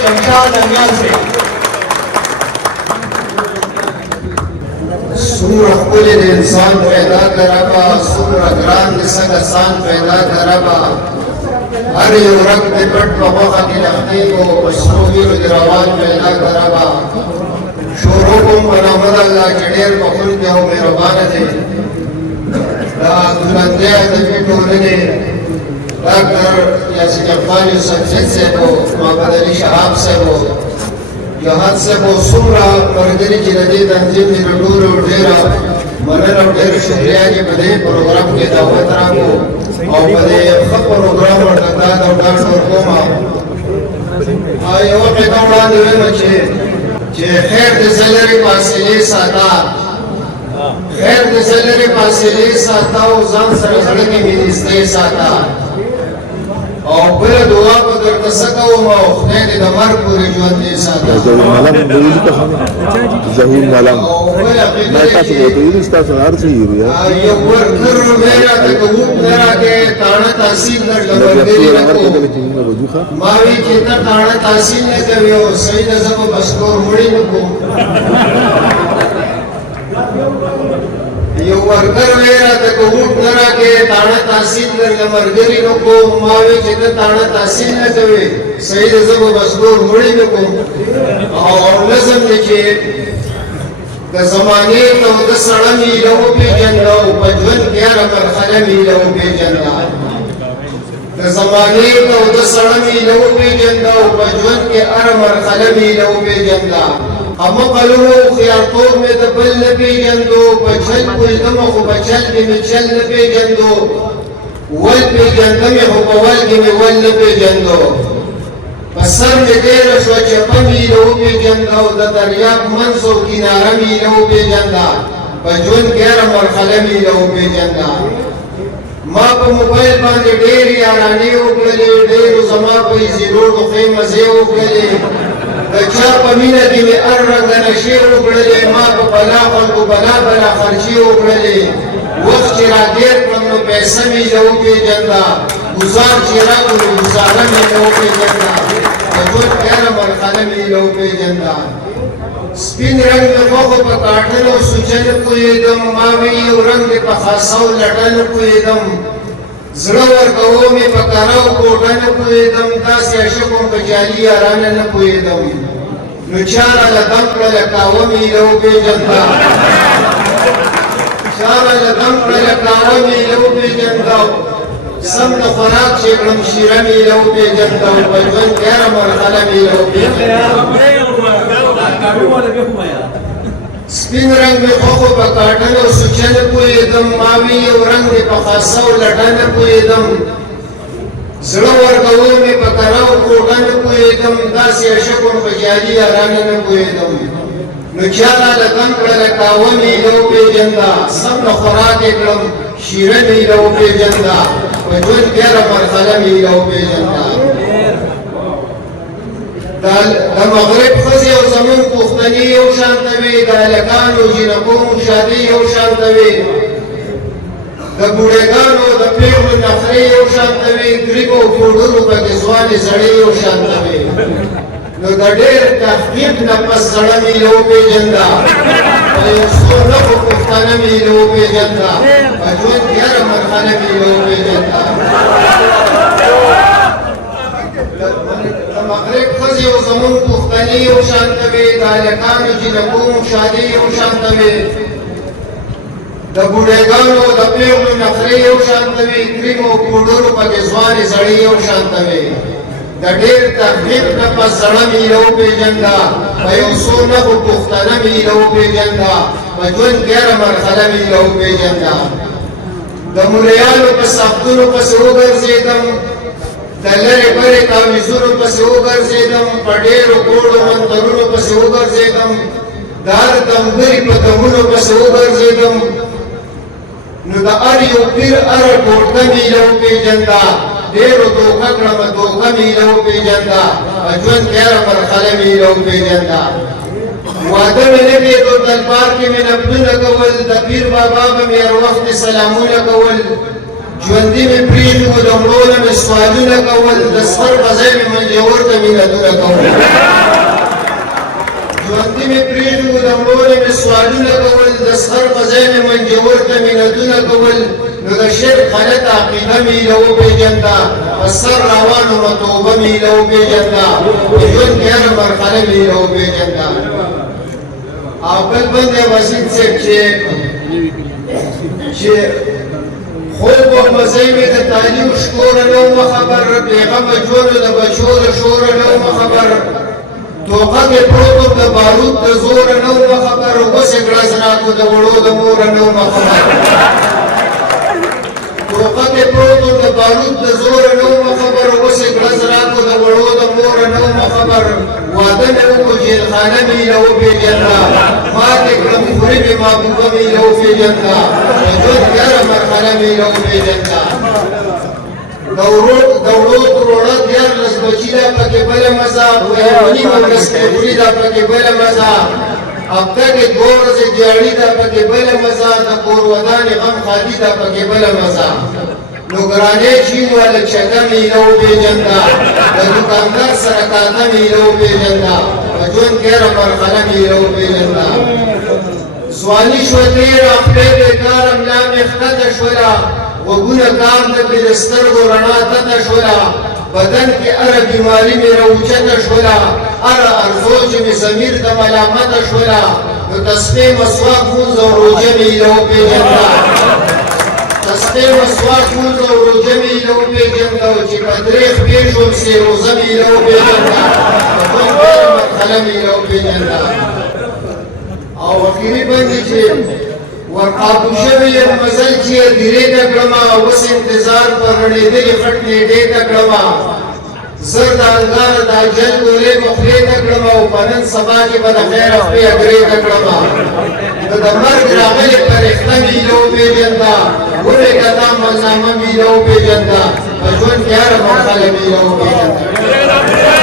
शमशाद अंगल से सूर कुल इंसान पैदा करबा सूर ग्रान निसकसान पैदा करबा हर युवक निपट बबा की लखनी को मशरूबी रुजरावान पैदा करबा शोरों बनामद अल्लाह जडेर बखुल के हो मेहरबान थे दा दुलंदे अदबी टोलने डॉक्टर यासिन अफगान यूसुफ से वो मोहम्मद अली शहाब से वो यहाँ से वो सुमरा मर्दनी जिलदी तंजीम निरडूर उठेरा मनर उठेर शुक्रिया के बदे प्रोग्राम के दावत रामो और बदे खब प्रोग्राम और नकाद और डांस और कोमा आयो पे कौड़ा दिवे मचे जे खैर दिसलरी पासिले साता खैर दिसलरी पासिले साता उजान सरसड़ के मिनिस्ते साता और बड़ा दुआ को दर कसका वो मौखने के दमर पूरे जुआन दे साथा ज़रूर मालूम नहीं तो हम ज़रूर मालूम मैं क्या सोचता हूँ इस तरह से हर चीज़ है ये वर्कर मेरा तो वो मेरा के ताना तहसील कर लगा को मावी कितना ताना तहसील ने कभी वो सही नज़र को बस्कोर मुड़ी न को ये वर्कर मेरा तो वो मेरा के ताना तहसील कर लमरगरी न को मावी कितना ताना तहसील ने कभी सही नज़र को बस्कोर मुड़ी न को और लज़म देखिए द ज़माने तो द सड़मी लो पे जन्नो बजवन क्या रमर खलमी लो पे जन्ना द ज़माने तो द सड़मी लो पे जन्नो बजवन के अरमर खलमी लो पे जन्ना हम कलो खियातो में द बल पे जन्नो बचल कुल दम को बचल के मिचल पे जन्नो वल पे जन्नो में हो पवल के में वल पे जन्नो पसर में देर सोच पमी लो पे जन्नो द दरियाब मंसो किनारा मी लो पे जन्ना बजवन गैर मरखलमी लो पे जन्ना माँ को मोबाइल बांधे डेर यारानी उगले डेर जमा पे जीरो तो खे मजे उगले बच्चा पमीना की में अर रंग नशे उगले माँ को बला को बला बला खर्ची उगले वक्त चिरा देर कमनो पैसा मी लो पे जन्ना गुजार चिरा को गुजारा मी लो पे जन्ना बजवन गैर मरखलमी लो पे जन्ना स्पिन रंग में वो पकाटन और सुचन को एकदम मावी और रंग में पखासाव लटन को एकदम ज़रूर कवो में पकाराव कोटन को एकदम दास यशकों बजाली आरानन को एकदम नुचारा लदम पर लकावो में लो पे जन्ना चारा लदम पर लकावो में लो पे जन्ना सब न फराक शेकड़म शिरा में लो पे जन्ना बजवन गैर मरखला में लो पे स्पिन रंग में खोखो पकाटन और सुचन को एकदम मावी और रंग में पखासा और लटन को एकदम ज़रूर कवो में पकड़ाओ कोटन को एकदम दास यशकों बजाली आरानन को एकदम नुचारा लदम पर लकावो में लो पे जन्ना सब न खुराक एकदम शीरे में लो पे जन्ना बजवन गैर मरखला में लो पे जन्ना दल मगरिब खज़ी और ज़मीन पुख्तनी और शांतवी दालकान और जिनकों शादी और शांतवी द बुढ़ेगान और द पेड़ नखरे और शांतवी ग्रीको फूडूर पाकिस्तानी सड़ी और शांतवी नो द डेर तहकीक नपस सड़मी लो पे जंदा सोना को पुख्ताना में लो पे जंदा बजवन यार मरखाना में लो पे जंदा मगरिब खज़ी और ज़मीन पुख्तनी और शांतवी दालकान और जिनकों शादी और शांतवी द बुढ़ेगान और द पेड़ नखरे और शांतवी ग्रीको फूडूर पाकिस्तानी सड़ी और शांतवी द डेर तहकीक नपस सड़मी लो पे जंदा भयो सोना को पुख्ताना में लो पे जंदा बजवन गैर मरखला में लो पे जंदा द मुरियालो पस अब्दुल पस उगर जेदम दलरे बरे तामिजुर पस उगर जेदम पडेरो कोडो मंतरुनो पस उगर जेदम दार दमगरी पदमुनो पस उगर जेदम नु द अरियो फिर अर कोटका में लो पे जंदा देरो दोखा क्रम दोखा में लो पे जंदा अजवन गैर मरखला में लो पे जंदा वादा मैंने भी तो तलवार के में नब्दुल कवल दबीर बाबा में अरवक्त सलामुल कवल ज्वंदी में प्रीत को दमरोल में स्वादुल कवल दस्तर बज़े में मंजूर तमीन अदुल कवल غلطي مې پرېږدو د مړونې مې سوالونه کول د سخر په ځای مې منجور ته منتونه کول نو د شرک غلط عقیده مې له وپېژنده په سر روانو توبه مې له وپېژنده د ژوند کې هره مرحله مې له وپېژنده او بل بندې وسیل صاحب چې خوب و مزه مې د تعلیم شکوره نه وم خبر بېغمه ژوند د بچو د شوره نه وم خبر توقه کې پروت وم د بارود د زوره نه وم خبر اوس یې ګړز راکړو د وړو د موره نه وم خبر توقه کې پروت وم د بارود د زوره نه وم خبر اوس یې ګړز راکړو د وړو د موره نه وم خبر واده مې وکړو جیلخانه مې له وپېژنده ماتې کړم خورې مې محبوبه مې له وپېژنده د ژوند هره مرحله مې له وپېژنده د وړو تروړه دیارلس بچي دا پکې بله مزه ویوني مولس کې خوري دا پکې بله مزه هفته کې دوه ورځې دیاړي دا پکې بله مزه د کور ودانې غم خالي دا پکې بله مزه نو ګرانې چین والا چکه مې له وپېژنده د دوکاندار سره کاته مې له وپېژنده په ژوند کې هره مرحله مې له وپېژنده ځواني شوه تېره خولې بېکاره ملا مې ښکته شوله غوږونه کار نه کړي د سترګو رڼا تته شوله بدن کې هره بیماري مې راوچته شوله هره ارزو چې مې ضمیر ته ملامته شوله نو تسبیح مسواک مونځ او روژه مې له وپېژنده تسبیح مسواک مونځ او روژه مې له وپېژنده چې په درې خپې شوم سې روزه مې له وپېژنده په ژوند کې هره مرحله مې له وپېژنده او اخري بندې چې ورقابو شوی یم مزل چې دیرې ته کړمه اوس انتظار پر رڼېدلې خټ نیټې ته کړمه زر د انګاره د اجل ګولې په خولې ته کړمه او په نن سبا کې به د خیر خپې اګرې ته کړمه نو د مرګ راغلې فرښته مې له وپېژنده ولیکه دا منظمه مې له وپېژنده په ژوند کې هره مرحله مې له وپېژنده